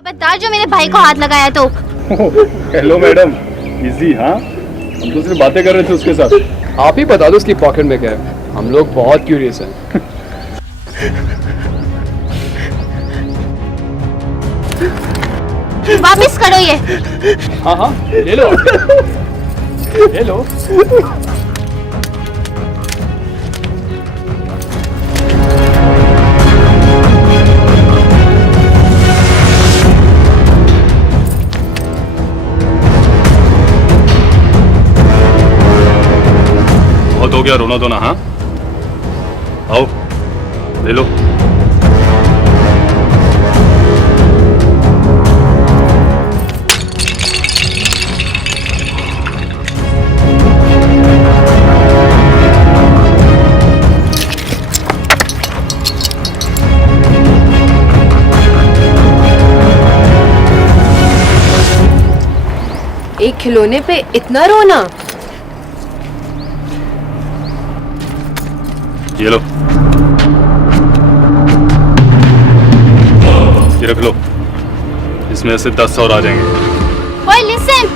खबरदार जो मेरे भाई को हाथ लगाया तो। Hello madam, easy. हाँ, हम तो सिर्फ बातें कर रहे थे उसके साथ। आप ही बता दो उसकी पॉकेट में क्या है, हम लोग बहुत क्यूरियस हैं। वापस करो ये। हाँ हाँ, ले लो ले लो। बहुत हो गया रोना धोना। हाँ, आओ ले लो। एक खिलौने पे इतना रोना। ये लो, ये रख लो, इसमें से 10 और आ जाएंगे। ओए लिसन,